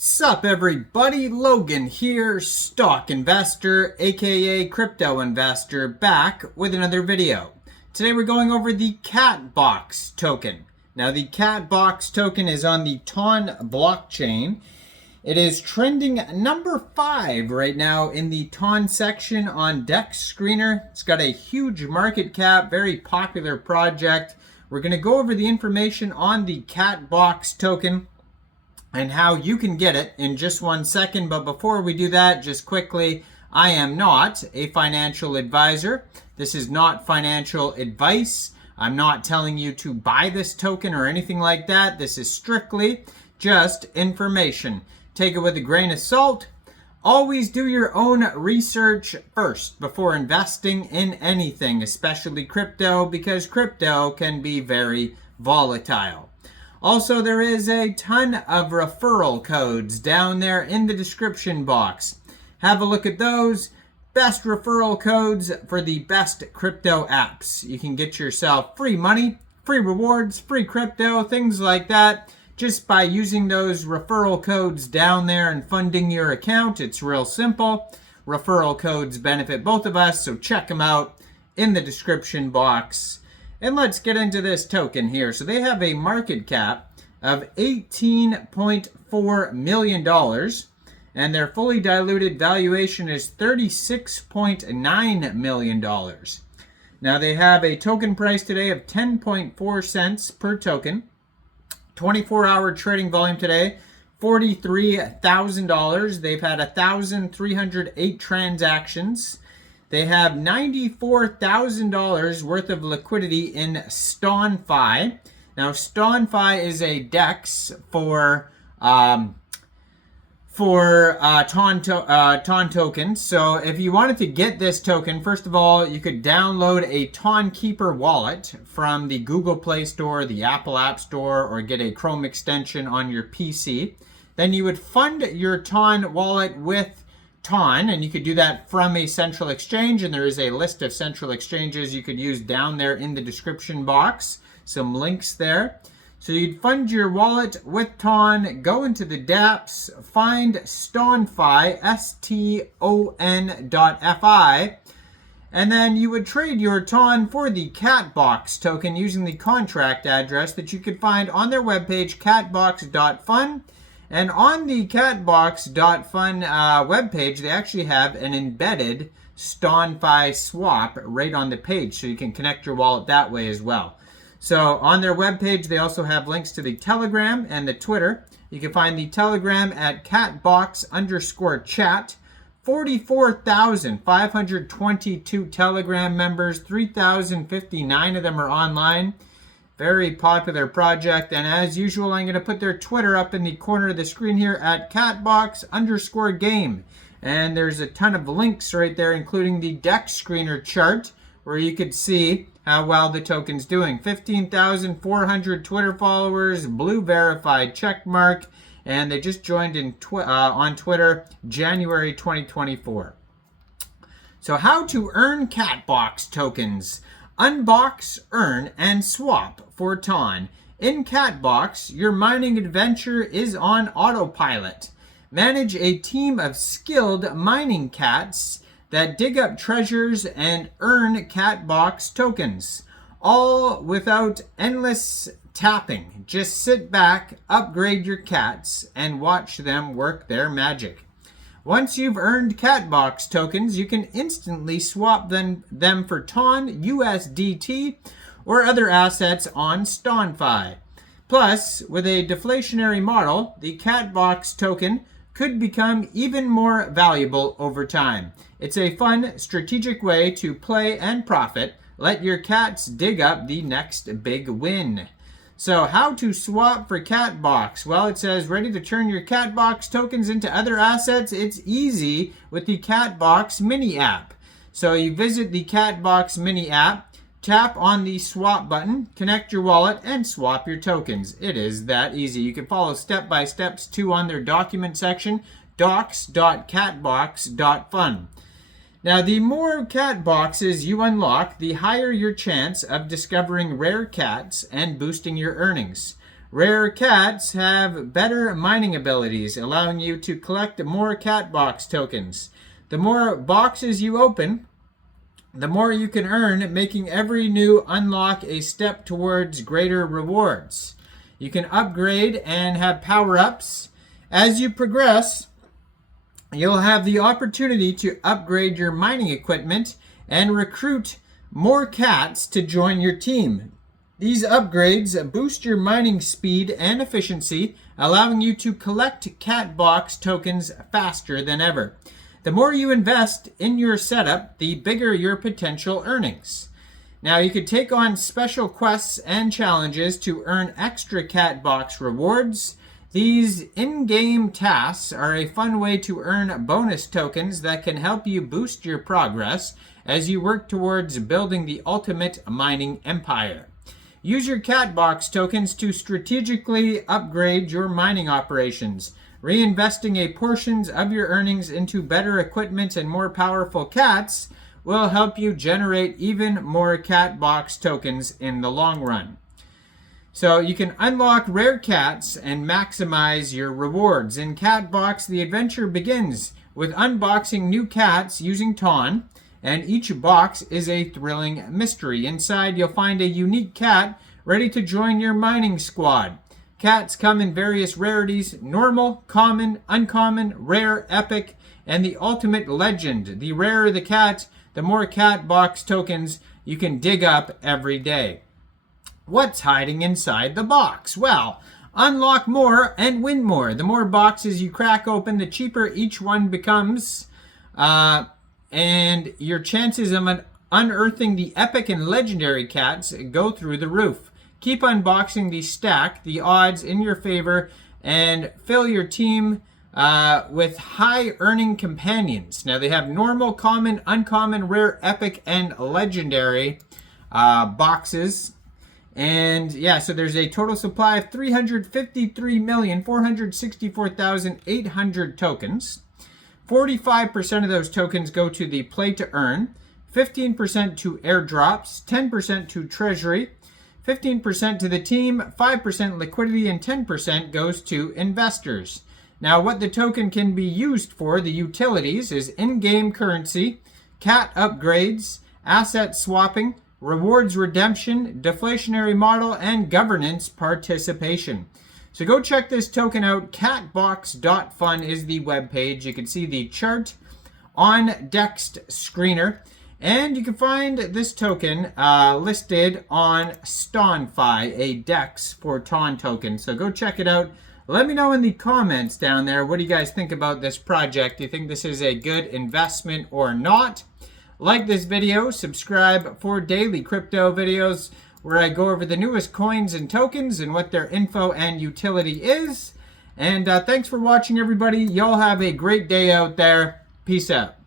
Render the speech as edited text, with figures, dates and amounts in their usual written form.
Sup everybody, Logan here, stock investor, aka crypto investor, back with another video. Today we're going over the Catbox token. Now the Catbox token is on the TON blockchain. It is trending number 5 right now in the TON section on DEX Screener. It's got a huge market cap, very popular project. We're going to go over the information on the Catbox token and how you can get it in just 1 second. But before we do that, just quickly, I am not a financial advisor. This is not financial advice. I'm not telling you to buy this token or anything like that. This is strictly just information. Take it with a grain of salt. Always do your own research first before investing in anything, especially crypto, because crypto can be very volatile. Also, there is a ton of referral codes down there in the description box. Have a look at those. Best referral codes for the best crypto apps. You can get yourself free money, free rewards, free crypto, things like that, just by using those referral codes down there and funding your account. It's real simple. Referral codes benefit both of us, so check them out in the description box. And let's get into this token here. So they have a market cap of $18.4 million, and their fully diluted valuation is $36.9 million. Now they have a token price today of 10.4 cents per token. 24-hour trading volume today, $43,000. They've had 1,308 transactions. They have $94,000 worth of liquidity in Ston.Fi. Now, Ston.Fi is a DEX for TON tokens. So if you wanted to get this token, first of all, you could download a TON Keeper wallet from the Google Play Store, the Apple App Store, or get a Chrome extension on your PC. Then you would fund your TON wallet with TON, and you could do that from a central exchange, and there is a list of central exchanges you could use down there in the description box. Some links there. So you'd fund your wallet with TON, go into the dApps, find Ston.Fi, STON.FI, and then you would trade your TON for the Catbox token using the contract address that you could find on their webpage, catbox.fun. And on the catbox.fun webpage, they actually have an embedded Ston.Fi swap right on the page, so you can connect your wallet that way as well. So on their webpage, they also have links to the Telegram and the Twitter. You can find the Telegram at catbox_chat. 44,522 Telegram members, 3,059 of them are online. Very popular project, and as usual, I'm going to put their Twitter up in the corner of the screen here at catbox_game. And there's a ton of links right there, including the DEX Screener chart, where you could see how well the token's doing. 15,400 Twitter followers, blue verified check mark, and they just joined in on Twitter January 2024. So how to earn Catbox tokens. Unbox, earn, and swap for TON. In Catbox, your mining adventure is on autopilot. Manage a team of skilled mining cats that dig up treasures and earn Catbox tokens, all without endless tapping. Just sit back, upgrade your cats, and watch them work their magic. Once you've earned Catbox tokens, you can instantly swap them for TON, USDT, or other assets on Ston.Fi. Plus, with a deflationary model, the Catbox token could become even more valuable over time. It's a fun, strategic way to play and profit. Let your cats dig up the next big win. So how to swap for Catbox? Well, it says ready to turn your Catbox tokens into other assets. It's easy with the Catbox mini app. So you visit the Catbox mini app, tap on the swap button, connect your wallet, and swap your tokens. It is that easy. You can follow step-by-steps too on their document section, docs.catbox.fun. Now, the more cat boxes you unlock, the higher your chance of discovering rare cats and boosting your earnings. Rare cats have better mining abilities, allowing you to collect more Catbox tokens. The more boxes you open, the more you can earn, making every new unlock a step towards greater rewards. You can upgrade and have power-ups. As you progress, you'll have the opportunity to upgrade your mining equipment and recruit more cats to join your team. These upgrades boost your mining speed and efficiency, allowing you to collect Catbox tokens faster than ever. The more you invest in your setup, the bigger your potential earnings. Now, you could take on special quests and challenges to earn extra Catbox rewards. These in-game tasks are a fun way to earn bonus tokens that can help you boost your progress as you work towards building the ultimate mining empire. Use your Catbox tokens to strategically upgrade your mining operations. Reinvesting a portion of your earnings into better equipment and more powerful cats will help you generate even more Catbox tokens in the long run. So you can unlock rare cats and maximize your rewards. In Catbox, the adventure begins with unboxing new cats using Ton, and each box is a thrilling mystery. Inside, you'll find a unique cat ready to join your mining squad. Cats come in various rarities: normal, common, uncommon, rare, epic, and the ultimate legend. The rarer the cat, the more Catbox tokens you can dig up every day. What's hiding inside the box? Well, unlock more and win more. The more boxes you crack open, the cheaper each one becomes, and your chances of unearthing the epic and legendary cats go through the roof. Keep unboxing the stack, the odds in your favor, and fill your team with high-earning companions. Now, they have normal, common, uncommon, rare, epic, and legendary boxes. And yeah, so there's a total supply of 353,464,800 tokens. 45% of those tokens go to the play to earn, 15% to airdrops, 10% to treasury, 15% to the team, 5% liquidity, and 10% goes to investors. Now, what the token can be used for, the utilities, is in-game currency, cat upgrades, asset swapping, rewards redemption, deflationary model, and governance participation. So go check this token out. Catbox.fun is the webpage. You can see the chart on Dedust screener. And you can find this token listed on Ston.Fi, a DEX for Ton token. So go check it out. Let me know in the comments down there, what do you guys think about this project? Do you think this is a good investment or not? Like this video, subscribe for daily crypto videos where I go over the newest coins and tokens and what their info and utility is. And thanks for watching, everybody. Y'all have a great day out there. Peace out.